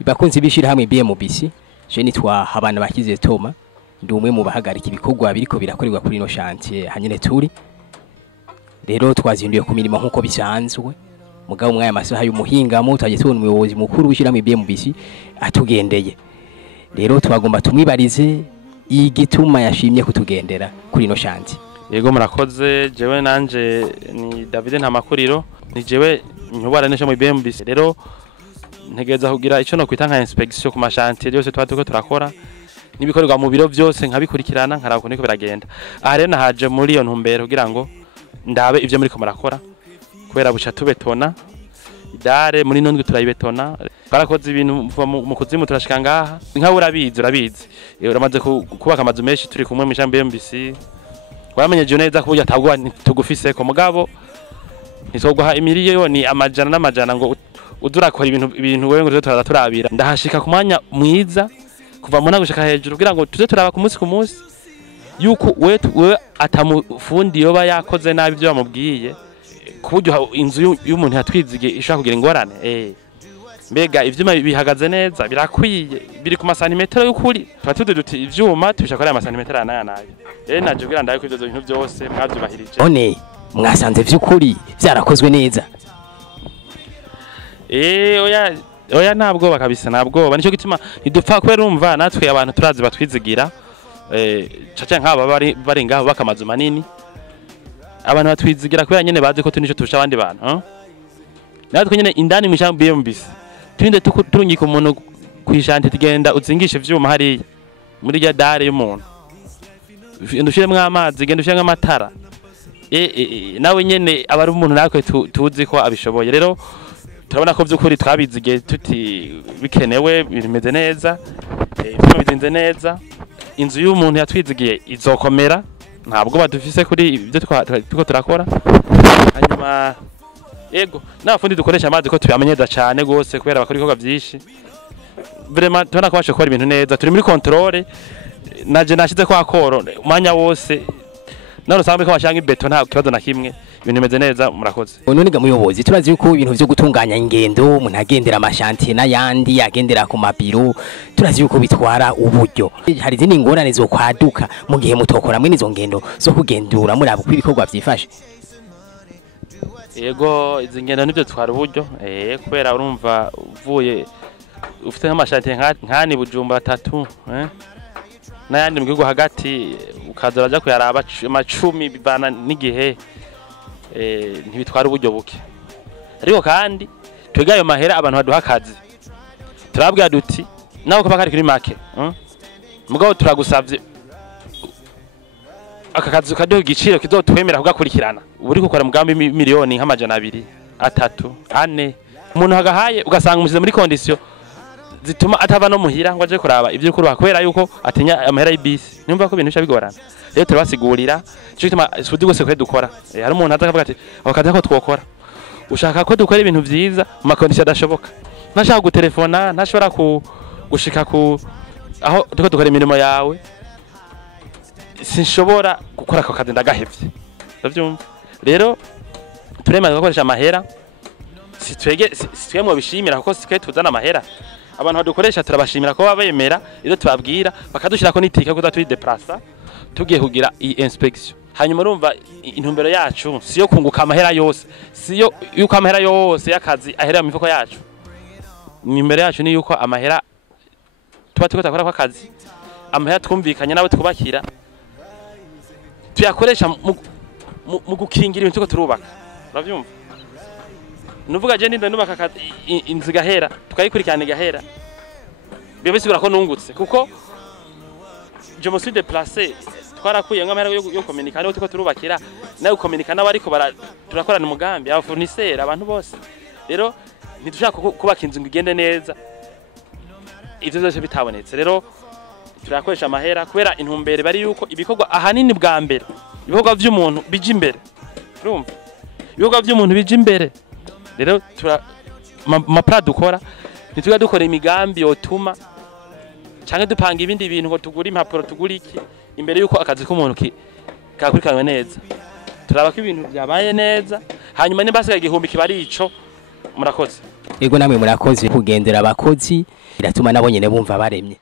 bakunzi bishira hamwe BMBC je nitwa Habana Bakize Toma ndi umwe mu bahagarika ibikorwa biriko birakorerwa kuri no chantier hanyene turi rero twazinduye ku mirimo nkuko bisanzwe mugabo mwaya masaha y'umuhingamo twaje tubona umuyobozi mukuru wishira hamwe BMBC atugendeye rero twagomba tumwibarize igituma yashimye kutugendera kuri no chantier. Yego murakoze jewe nanje ni David Ntamakuriro ni jewe nyubara nesho mu BMBC rero ntegeza kugira ico no kwita nka inspection ku mashantier yose twatuko turakora nibikorerwa mu biro byose nkabikurikirana nkarako niko biragenda aha rero nahaje muri iyo ntumbero kugira ngo ndabe ivyo muri ko murakora kubera buca tubetona idare muri nondwe turayibetona twarakoze ibintu mu kuzimu turashika ngaha nka urabizi uramaze kubaka amazu menshi turi kumwe mu BMBC wamenyeje neza ko burya atagwa tugufise ko mugabo nitogwa imiliyoni amajana n'amajana ngo udurakora ibintu wewe ngo turabira ndahashika ku mwanya mwiza kuva mu nagushika hejuru kugira ngo tuze turaba ku munsi yuko wewe atamufundi yoba yakoze nabi byo bamubwiye kuburyo inzu y'umuntu yatwizige ishaka kugira ingorane mbega ivyuma bihagaze neza birakwiye biri ku masanimetero y'ukuri twatude duti ivyuma tubishaka ari masanimetero nayo naje kugira ndaye ko ivyo bintu byose mwavyubahirije one mwasanze vy'ukuri byarakozwe neza. Oya ntabwo bakabisa ntabwo nico gituma nidupfa kubera urumva natwe abantu turazi batwizigira caca nk'aba bari ngaho bakamazu manini abantu batwizigira kubera nyene bazi ko tunico turusha abandi bantu natwe nyene indani mu BMBC twinde turungika umuntu kwishanti tugenda uzingisha ivyuma hari muri ya dare y'umuntu ndushiremwe amazi genda ushiremwe amatara nawe nyene abari umuntu nakwe tuzi ko abishoboye rero turabona ko by'ukuri twabizige tuti bikenewe bimeze neza bizinze neza inzu y'umuntu yatwizigiye izokomera ntabwo badufise kuri ibyo tuko turakora hanyuma yego nafundi dukoresha amazi ko tuyamenyeza cyane gose kubera bakora ibikorwa byinshi vraiment tubona ko bashobora gukora ibintu neza turi muri controle naje nashize ko akoro umanya wose narusambe ko bashanga ibeto nta kibazo na kimwe ibintu bimeze neza murakoze. None ga muyobozi turazi yuko ibintu byo gutunganya ingendo umuntu agendera amashantier n'ayandi agendera ku mabiro turazi yuko bitwara uburyo hari izindi ngorane zo kwaduka mu gihe mutokora mwe nizo ngendo zo kugendura muri abo kwibikorwa byifashe. Yego izi ngendo nibyo twara uburyo kubera urumva uvuye ufite nk'amashantier nkani Bujumba 3 n'ayandi mu gihugu hagati ukazora aja kuyaraba amacumi bivana n'igihe ntibitwara uburyo buke ariko kandi twega ayo mahera abantu baduha akazi turabwira duti nawe ko bakari kuri make mugabo turagusavye akakazi kaduha igiciro kizotwemera kugakurikirana uri gukora mugambi miliyoni nk'amajana 2 3 4 umuntu hagahaye ugasanga umusize muri condition zituma atava no muhira ngo aje kuraba ivyo kuruha kubera yuko atinya amahera y'ibisi numva ko ibintu bigorana rero turabasigurira cyo gituma sudi gose kwe dukora hari umuntu azakavuga ati akaza ko twokora ushaka ko dukora ibintu vyiza mu makondisha adashoboka ntashaka gutelefona ntashobora gushika ku aho duko dukora imirimo yawe sinshobora gukora ako kazi ndagahevye ndavyumva rero turemaze gukoresha amahera sitwemwe bishimira kuko sikwe tuzana amahera abantu badukoresha turabashimira ko babemera rero tubabwira bakadushirako n'itika ko turi deplacer tugiye kugira iyi inspection hanyuma urumva intumbero yacu siyo kunguka amahera yose siyo yuko amahera yose yakazi ahera mu mifuko yacu imbere yacu ni yuko amahera tuba tukora kwa kazi amahera twumvikanye nawe twubakira tuyakoresha mu gukingira ibintu tuko turubaka uravyumva nuvuga je ndindo nubaka inzu gahera tukayikurikirana gahera bibe bisigura ko nungutse kuko je me suis déplacé twarakuye nkamera yo communication tuko turubakira nayo communication ariko turakorana umugambi aba fournisseur abantu bose rero ntidushaka kubaka inzu ngigende neza ivyo byose bitabonetse rero turakoresha amahera kubera intumbere bari yuko ibikorwa ahanini bwa mbere ibikorwa by'umuntu bije imbere urumva ibikorwa by'umuntu bije imbere rero mapra dukora nituga dukora imigambi yotuma canke dupanga ibindi bintu ngo tugura impapuro tugura iki imbere yuko akazi k'umuntu kakurikanwe neza turaba ko ibintu byabaye neza hanyuma nimbasiga igihumbi kibari ico murakoze. ego namwe murakoze kugendera abakozi biratuma nabo nyene bumva baremye.